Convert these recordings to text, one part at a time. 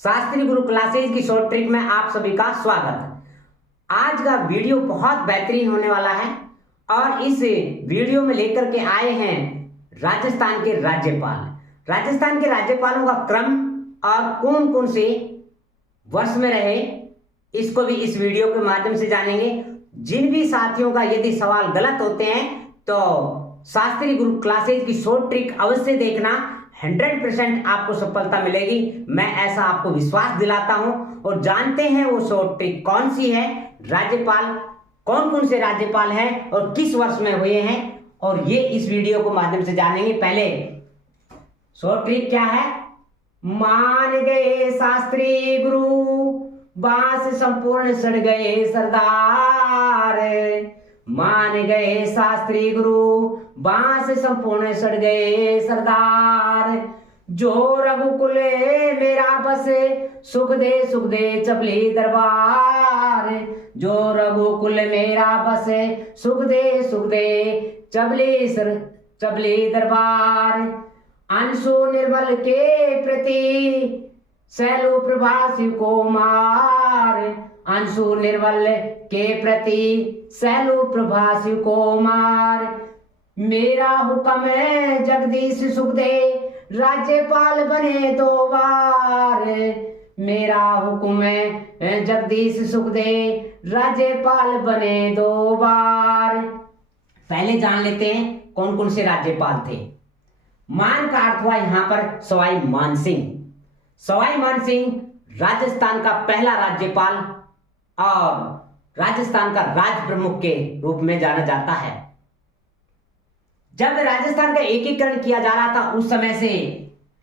शास्त्री गुरु classes की short trick में आप सभी का स्वागत है। आज का वीडियो बहुत बेहतरीन होने वाला है और इस वीडियो में लेकर के आए हैं राजस्थान के राज्यपाल। राजस्थान के राज्यपालों का क्रम और कौन कौन से वर्ष में रहे, इसको भी इस वीडियो के माध्यम से जानेंगे। जिन भी साथियों का यदि सवाल गलत होते हैं तो शास्त्री गुरु क्लासेज की शॉर्ट ट्रिक अवश्य देखना, 100% आपको सफलता मिलेगी। मैं ऐसा आपको विश्वास दिलाता हूं। और जानते हैं वो शॉर्ट ट्रिक कौन सी है, राज्यपाल कौन कौन से राज्यपाल हैं और किस वर्ष में हुए हैं, और ये इस वीडियो को माध्यम से जानेंगे। पहले शॉर्ट ट्रिक क्या है। मान गए शास्त्री गुरु बांस संपूर्ण सड़ गए सरदार, मान गए शास्त्री गुरु बांस संपूर्ण सड़ गए सरदार। जो रघुकुल मेरा बसे सुख दे चपली दरबार, जो रघुकुल मेरा बसे सुख दे चपली दरबार। अंशु निर्मल के प्रति सैलु प्रभासी को मार, अंशु निर्मल के प्रति सैलु प्रभासी को मार। मेरा हुक्म है जगदीश सुख दे राज्यपाल बने 2 बार, मेरा हुक्म है जगदीश सुख दे राज्यपाल बने 2 बार। पहले जान लेते हैं कौन कौन से राज्यपाल थे। मान का अर्थ हुआ यहां पर सवाई मानसिंह। सवाई मानसिंह राजस्थान का पहला राज्यपाल और राजस्थान का राज प्रमुख के रूप में जाना जाता है। जब राजस्थान का एकीकरण किया जा रहा था उस समय से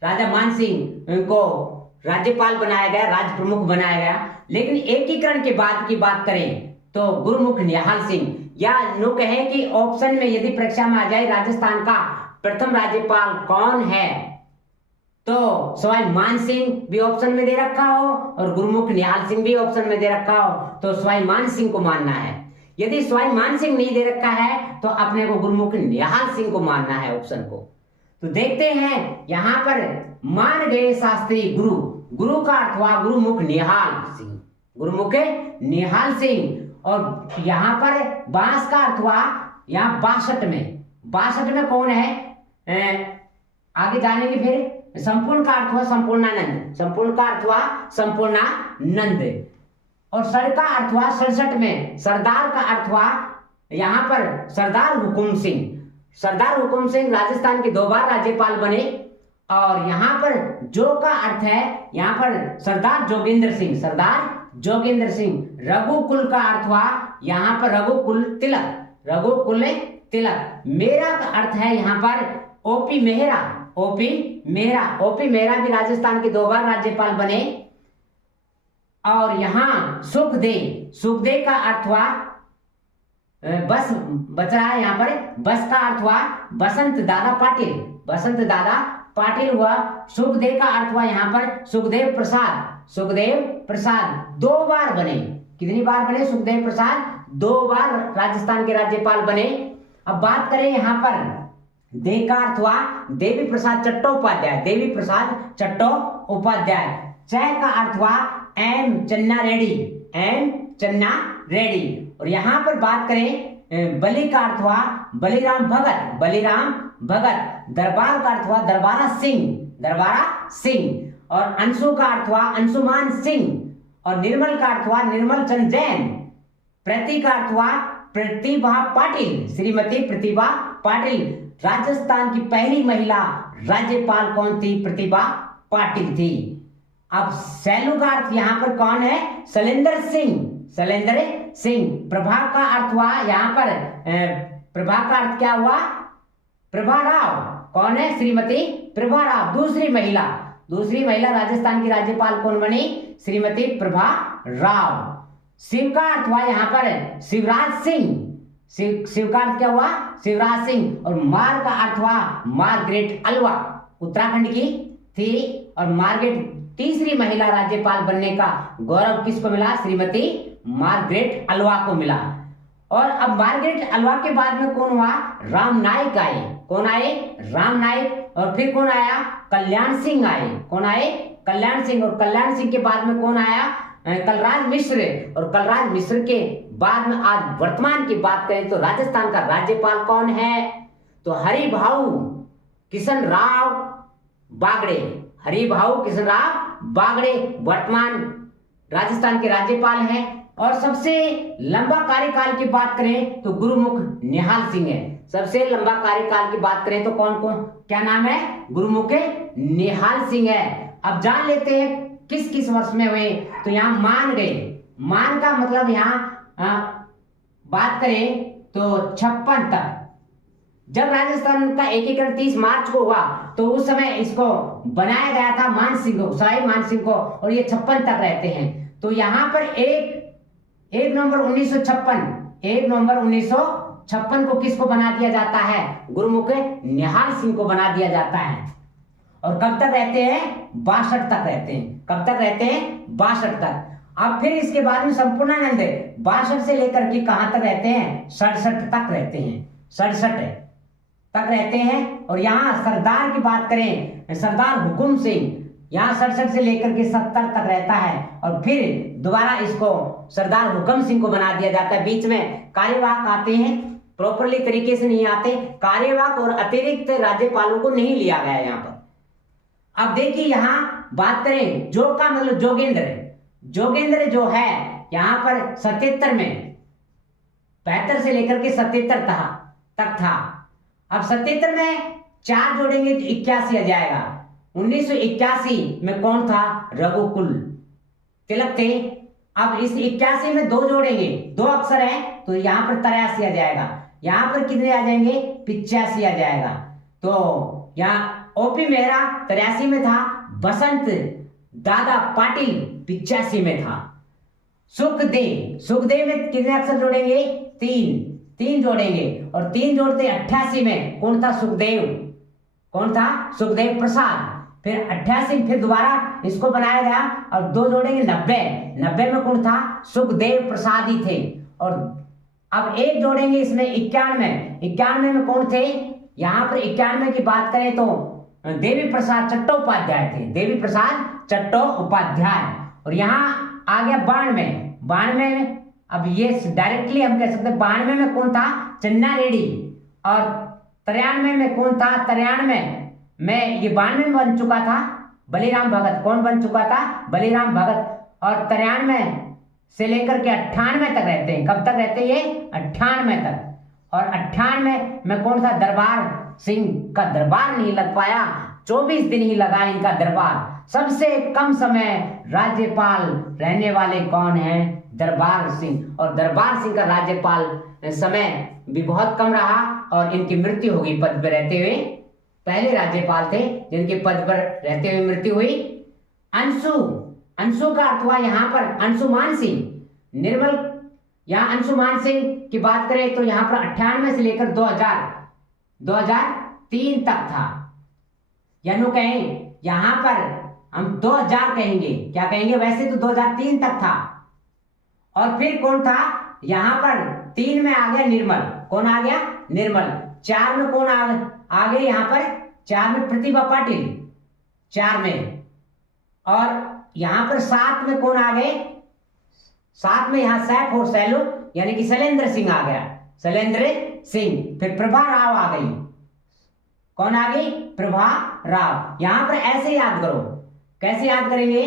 राजा मानसिंह को राज्यपाल बनाया गया, राज प्रमुख बनाया गया। लेकिन एकीकरण के बाद की बात करें तो गुरुमुख निहाल सिंह, या नो कहें कि ऑप्शन में यदि परीक्षा में आ जाए राजस्थान का प्रथम राज्यपाल कौन है, तो सवाई मान सिंह भी ऑप्शन में दे रखा हो और गुरुमुख निहाल सिंह भी ऑप्शन में दे रखा हो तो सवाई मान सिंह को मानना है। यदि सवाई मान सिंह नहीं दे रखा है तो अपने को गुरुमुख निहाल सिंह को मानना है ऑप्शन को। तो देखते हैं यहां पर मान गए शास्त्री गुरु, गुरु का अर्थ हुआ गुरुमुख निहाल सिंह, गुरुमुख निहाल सिंह। और यहां पर बांस का अर्थ हुआ यहां 62 में कौन है, आगे जानेंगे। फिर संपूर्ण का अर्थ हुआ संपूर्णानंद, संपूर्ण का अर्थ हुआ संपूर्णानंद। और सर का अर्थ हुआ 67 में सरदार का अर्थ हुआ यहां पर सरदार हुकुम सिंह। सरदार हुकुम सिंह राजस्थान के 2 बार राज्यपाल बने। और यहां पर जो का अर्थ है यहां पर सरदार जोगेंद्र सिंह, सरदार जोगेंद्र सिंह। रघुकुल का अर्थ हुआ यहां पर रघुकुल तिलक, रघुकुल तिलक। मेरा का अर्थ है यहां पर ओपी मेहरा, ओपी मेहरा भी राजस्थान के 2 बार राज्यपाल बने। और यहां सुखदेव का अर्थ हुआ बस बच रहा है यहां पर, बस का अर्थ हुआ बसंत दादा पाटिल, बसंत दादा पाटिल हुआ। सुखदेव का अर्थ हुआ यहां पर सुखदेव प्रसाद 2 बार बने। कितनी बार बने सुखदेव प्रसाद? 2 बार राजस्थान के राज्यपाल बने। अब बात करें यहां पर दे का अर्थ हुआ देवी प्रसाद चट्टोपाध्याय, देवी प्रसाद चट्टोपाध्याय। च का अर्थ हुआ एम चन्ना रेड्डी, एम चन्ना रेड्डी। और यहां पर बात करें बलि का अर्थ हुआ बलिराम भगत। दरबार का अर्थ हुआ दरबारा सिंह। और अंशु का अर्थ हुआ अंशुमान सिंह। और निर्मल का अर्थ हुआ निर्मल चंद जैन। प्रति का अर्थ हुआ प्रतिभा पाटिल, श्रीमती प्रतिभा पाटिल। राजस्थान की पहली महिला राज्यपाल कौन थी? प्रतिभा पाटिल थी। अब सैलू का अर्थ यहां पर कौन है? शैलेंद्र सिंह। प्रभा का अर्थ हुआ यहां पर प्रभा का अर्थ क्या हुआ? प्रभा राव। कौन है? श्रीमती प्रभा राव, दूसरी महिला राजस्थान की राज्यपाल कौन बनी? श्रीमती प्रभा राव। शिव का अर्थ हुआ यहां पर शिवराज सिंह, शिव का अर्थ क्या हुआ? शिवराज सिंह। और मार का अर्थ हुआ मार्गरेट अल्वा, उत्तराखंड की थी। और मार्गरेट तीसरी महिला राज्यपाल बनने का गौरव किसको मिला? श्रीमती मार्गरेट अल्वा को मिला। और अब मार्गरेट अल्वा के बाद में कौन हुआ? राम नाईक आए। कौन आए? राम नाईक। और फिर कौन आया? कल्याण सिंह आए। कौन आए? कल्याण सिंह, और कल्याण सिंह के बाद में कौन आया? कलराज मिश्र। और कलराज मिश्र के बाद में आज वर्तमान की बात करें तो राजस्थान का राज्यपाल कौन है? तो हरिभाऊ किशन राव बागड़े। हरिभाऊ किशन राव बागड़े वर्तमान राजस्थान के राज्यपाल हैं। और सबसे लंबा कार्यकाल की बात करें तो गुरुमुख निहाल सिंह है। सबसे लंबा कार्यकाल की बात करें तो कौन कौन, क्या नाम है? गुरुमुख निहाल सिंह है। अब जान लेते हैं किस किस वर्ष में हुए। तो यहाँ मान गए, मान का मतलब यहाँ बात करें तो 56 तक। जब राजस्थान का एकीकरण 30 मार्च को हुआ तो उस समय इसको बनाया गया था मान सिंह को, सवाई मान सिंह को, और ये 56 तक रहते हैं। तो यहाँ पर 1 नवंबर 1956 को किसको बना दिया जाता है? गुरुमुख निहाल सिंह को बना दिया जाता है। और कब तक रहते हैं? 62 तक रहते हैं। कब तक रहते हैं? 62 तक। अब फिर इसके बाद में संपूर्णानंद 62 से लेकर के कहां तक रहते हैं? 67 तक रहते हैं। 67 तक रहते हैं। और यहाँ सरदार की बात करें, सरदार हुकुम सिंह यहाँ 67 से लेकर के 70 तक रहता है। और फिर दोबारा इसको सरदार हुकुम सिंह को बना दिया जाता है। बीच में कार्यवाहक आते हैं, प्रॉपरली तरीके से नहीं आते। कार्यवाहक और अतिरिक्त राज्यपालों को नहीं लिया गया यहाँ पर। अब देखिए यहाँ बात करें जोग का मतलब जोगेंद्र। जोगेंद्र जो है यहाँ पर 77 में, 75 से लेकर के 77 तक था। अब 77 में 4 जोड़ेंगे तो 81 आ जाएगा। 1981 में कौन था? रघुकुल तिलक थे। अब इस 81 में 2 जोड़ेंगे, 2 अक्षर है तो यहाँ पर 83 आ जाएगा। यहाँ पर कितने आ जाएंगे? 85 आ जाएगा। तो यहाँ ओपी मेहरा 83 में था, बसंत दादा पाटिल 85 में था। सुखदेव में कितने अक्षर जोड़ेंगे? 3 जोड़ेंगे। और 3 जोड़ते 88 में कौन था? सुखदेव। कौन था? सुखदेव प्रसाद। फिर 88 फिर दोबारा इसको बनाया गया और 2 जोड़ेंगे 90 में कौन था? सुखदेव प्रसाद ही थे। और अब 1 जोड़ेंगे इसमें 91 में कौन थे? यहाँ पर 91 की बात करें तो देवी प्रसाद चट्टोपाध्याय थे। देवी प्रसाद चट्टोपाध्याय। और यहाँ आ गया 92 में। अब ये डायरेक्टली हम कह सकते हैं 92 में कौन था? चन्ना रेड्डी। और 93 में कौन था? 93 में ये 92 में बन चुका था बलिराम भगत। कौन बन चुका था? बलिराम भगत। और 93 से लेकर के 98 तक रहते हैं। कब तक रहते हैं ये? 98 तक। और 98 में कौन था? दरबार सिंह का दरबार नहीं लग पाया, 24 दिन ही लगा इनका दरबार। सबसे कम समय राज्यपाल रहने वाले कौन हैं? दरबार सिंह। और दरबार सिंह का राज्यपाल समय भी बहुत कम रहा और इनकी मृत्यु हो गई पद पर रहते हुए। पहले राज्यपाल थे जिनके पद पर रहते हुए मृत्यु हुई। अंशु का अर्थ हुआ यहाँ पर अंशुमान सिंह। निर्मल, यहाँ अंशुमान सिंह की बात करें तो यहाँ पर 98 से लेकर 2003 तक था। यानी कहें यहाँ पर हम 2000 कहेंगे, क्या कहेंगे? वैसे तो 2003 तक था। और फिर कौन था? यहाँ पर 3 में आ गया निर्मल। कौन आ गया? निर्मल। 4 में कौन आ गए? यहाँ पर 4 में प्रतिभा पाटिल, 4 में। और यहाँ पर 7 में कौन आ गए? 7 में यहाँ सैफ और सैलू यानी कि शैलेंद्र सिंह आ गया। शैलेंद्र सिंह। फिर प्रभा राव आ गई। कौन आ गई? प्रभा राव। यहां पर ऐसे याद करो। कैसे याद करेंगे?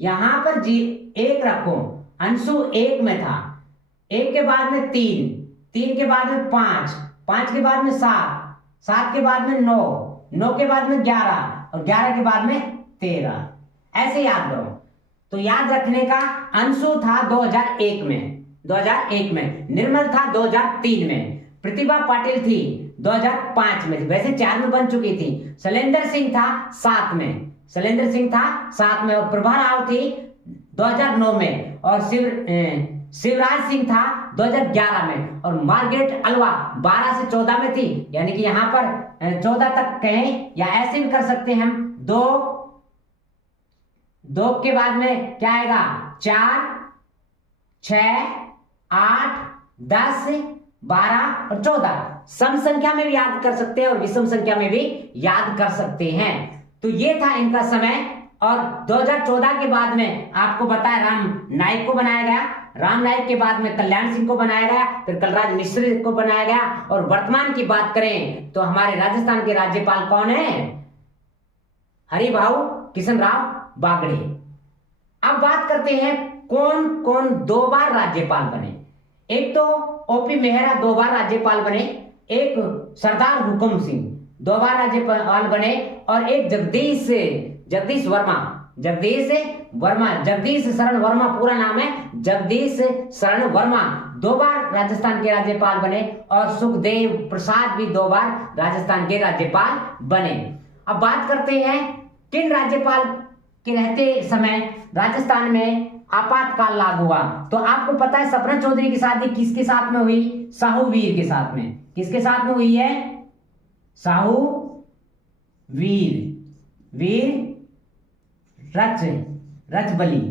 यहां पर 1 रखो। अंशु 1 में था, 1 के बाद में 3 के बाद में 5 के बाद में 7 के बाद में 9 के बाद में 11 और 11 के बाद में 13। ऐसे याद करो। तो याद रखने का, अंशु था 2001 में, निर्मल था 2003 में, प्रतिभा पाटिल थी 2005 में, वैसे 4 में बन चुकी थी। शैलेंद्र सिंह था 7 में, और प्रभा राव थी 2009 में, और शिवराज सिंह था 2011 में, और मार्गरेट अल्वा 12 से 14 में थी। यानी कि यहां पर 14 तक कहें, या ऐसे भी कर सकते हैं हम। 2 के बाद में क्या आएगा? 4, 6, 8, 10, 12 और 14। सम संख्या में भी याद कर सकते हैं और विषम संख्या में भी याद कर सकते हैं। तो ये था इनका समय। और 2014 के बाद में आपको बताया राम नाईक को बनाया गया, राम नाईक के बाद में कल्याण सिंह को बनाया गया, फिर कलराज मिश्र को बनाया गया, और वर्तमान की बात करें तो हमारे राजस्थान के राज्यपाल कौन है? हरिभाऊ किशन राव बागड़े। अब बात करते हैं कौन कौन 2 बार राज्यपाल बने। एक तो ओपी मेहरा 2 बार राज्यपाल बने, एक सरदार हुकुम सिंह 2 बार राज्यपाल बने, और एक जगदीश शरण वर्मा पूरा नाम है जगदीश शरण वर्मा 2 बार राजस्थान के राज्यपाल बने, और सुखदेव प्रसाद भी 2 बार राजस्थान के राज्यपाल बने। अब बात करते हैं किन राज्यपाल के रहते समय राजस्थान में आपातकाल लागू हुआ। तो आपको पता है सपना चौधरी की शादी किसके साथ में हुई? साहू वीर के साथ में। किसके साथ में हुई है? साहू वीर रच बली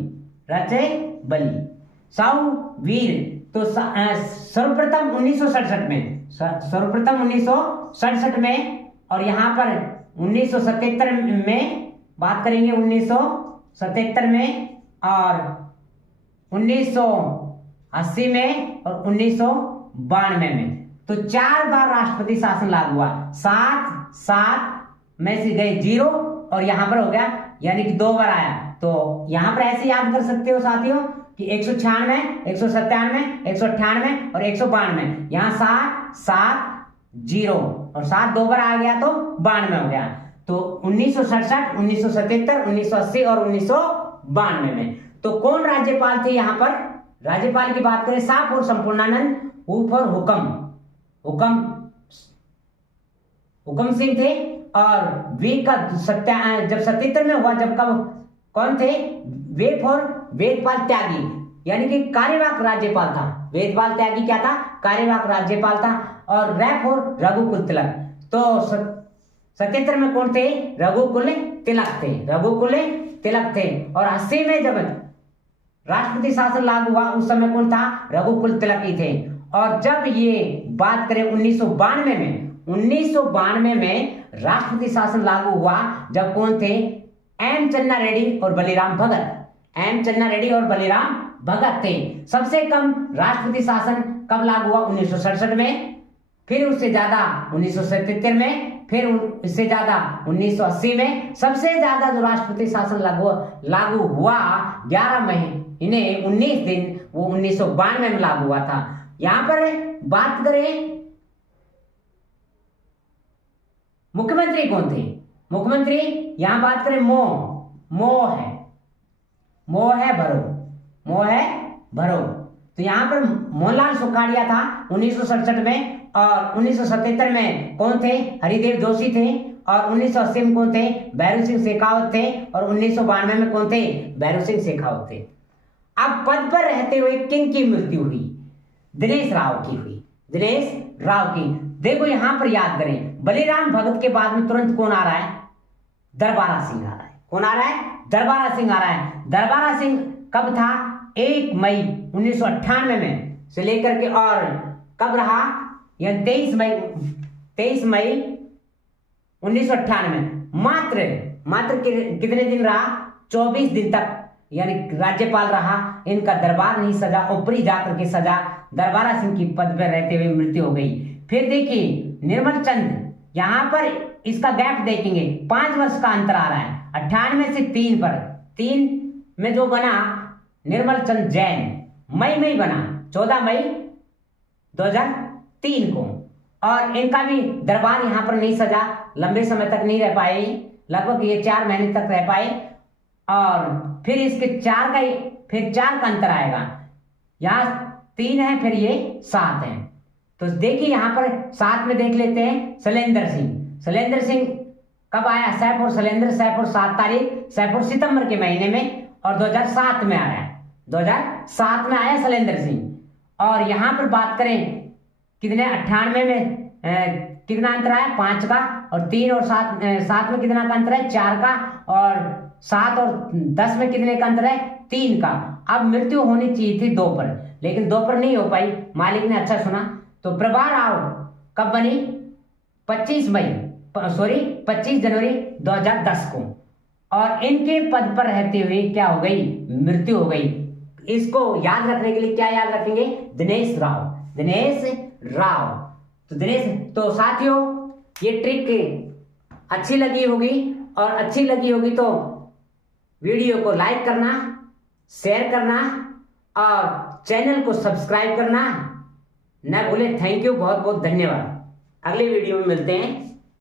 साहू वीर। तो सर्वप्रथम 1967 में, और यहां पर 1977 में बात करेंगे, 1977 में, और 1980 में, और 1992 में। तो 4 बार राष्ट्रपति शासन लागू हुआ। 7 में से गए 0, और यहां पर हो गया, यानी कि 2 बार आया। तो यहां पर ऐसे याद कर सकते हो साथियों कि 196, 197, 198 और 192। यहां 7 0, और 7 2 बार आ गया तो 92 हो गया। तो 1967, 1977, 1980 और 1992 में। तो कौन राज्यपाल थे यहां पर? राज्यपाल की बात करें, सा फॉर संपूर्णानंद, हु फॉर हुकम सिंह थे, और वे का जब 77 में हुआ, जब कब कौन थे? वे फॉर वेदपाल त्यागी, यानी कि कार्यवाहक राज्यपाल था। वेदपाल त्यागी क्या था? कार्यवाहक राज्यपाल था। और रै फॉर रघुकुल तिलक। तो 77 में कौन थे? रघुकुल तिलक थे। और 80 में जब राष्ट्रपति शासन लागू हुआ उस समय कौन था? रघुकुल तिलक ही थे। और जब ये बात करें 1992 में राष्ट्रपति शासन लागू हुआ, जब कौन थे? एम चन्ना रेड्डी और बलिराम भगत थे। सबसे कम राष्ट्रपति शासन कब लागू हुआ? 1967 में, फिर उससे ज्यादा 1977 में, फिर इससे ज्यादा 1980 में। सबसे ज्यादा जो राष्ट्रपति शासन लागू हुआ 11 महीने 19 दिन, वो 1992 में लागू हुआ था। यहां पर बात करें मुख्यमंत्री कौन थे? मुख्यमंत्री यहां बात करें मोह है भरो। तो यहां पर मोहनलाल सुखाड़िया था 1967 में, और 1977 में कौन थे? हरिदेव जोशी थे, और 1980 में कौन थे? भैरू सिंह शेखावत थे, और 1992 में कौन थे? भैरू सिंह शेखावत थे। अब पद पर रहते हुए किन की मृत्यु हुई? दिनेश राव की। देखो यहां पर याद करें, बलिराम भगत के बाद में तुरंत कौन आ रहा है? दरबारा सिंह आ रहा है। कौन आ रहा है? दरबारा सिंह आ रहा है। दरबारा सिंह कब था? 1 मई 1998 में से लेकर के, और कब रहा? यह 23 मई 1998 में। मात्र कितने दिन रहा? 24 दिन तक, यानी राज्यपाल रहा। इनका दरबार नहीं सजा, ऊपरी जाकर के सजा। दरबारा सिंह की पद पर रहते हुए मृत्यु हो गई। फिर देखिए निर्मल चंद, यहां पर इसका गैप देखेंगे, 5 वर्ष का अंतर आ रहा है। 98 से 3 पर, 3 में जो बना निर्मल चंद जैन, मई में बना 14 मई 2003 को। और इनका भी दरबार यहां पर नहीं सजा, लंबे समय तक नहीं रह पाए, लगभग ये 4 महीने तक रह पाए। और फिर इसके 4 का अंतर आएगा। यहां 3 है, फिर ये 7 है। तो देखिए यहां पर 7 में देख लेते हैं शैलेंद्र सिंह कब आया? सैफुर 7 तारीख, सैफुर सितंबर के महीने में, और 2007 में आया। 2007 में आया शैलेंद्र सिंह। और यहां पर बात करें कितने 98 में कितना अंतर आया? 5 का। और 3 और 7 में कितना का अंतर है? 4 का। और 7 और 10 में कितने का अंतर है? 3 का। अब मृत्यु होनी चाहिए थी 2 पर, लेकिन 2 पर नहीं हो पाई। मालिक ने अच्छा सुना। तो प्रभा राव कब बनी? 25 जनवरी 2010 को। और इनके पद पर रहते हुए क्या हो गई, मृत्यु हो गई। इसको याद रखने के लिए क्या याद रखेंगे, दिनेश राव, दिनेश राव। तो साथियों ये ट्रिक अच्छी लगी होगी, और अच्छी लगी होगी तो वीडियो को लाइक करना, शेयर करना और चैनल को सब्सक्राइब करना न भूले। थैंक यू, बहुत बहुत धन्यवाद। अगले वीडियो में मिलते हैं।